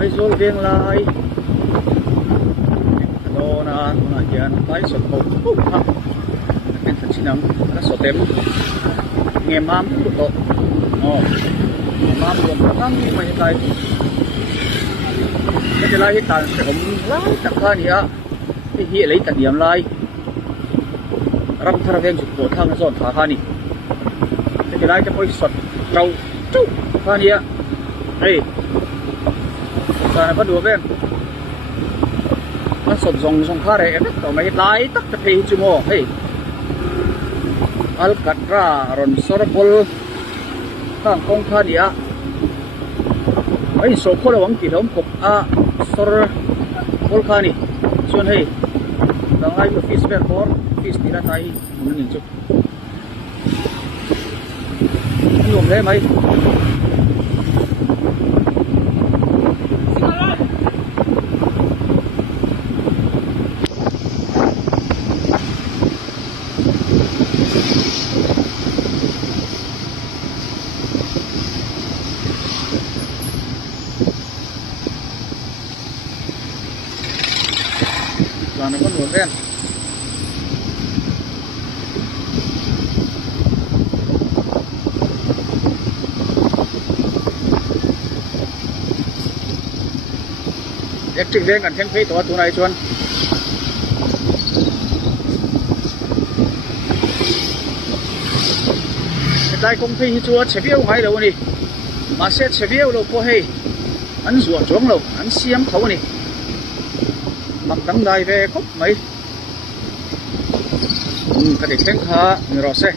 ai zol veng lai do na hian lai sot ko ha pen thật chinam na sotem nghe mam tu to mam yom nang ni mai tai cái lai tan se om lai tak kha ni a hi lấy tak diam lai ram thar veng chu ko thang zon tha kha ni cái lai te poi sot rau chu kha ni a ei sa na du veng nó sột dòng dòng khá rẻ đấy, tao mấy lái tắc tập hình chung mò, hey, Alcatra, ron sorpol, thang công khá đi á, ấy số khô là vẫn kỳ đóng cục à, sorpol khá đi, xuân hey, đang ai có fish bear for, fish đi ra tay, muốn nhìn chút, anh dùng thế mấy. Là nó có nổi đen đẹp chừng đen gần thêm phê tòa tụ này chuan hiện tại công ty chua chế biêu ngay đâu nè mà sẽ chế biêu đâu có hay anh ruột xuống đâu anh xiêm thấu nè mặc đắng đai về khóc mấy cái để khen khá rồi sẽ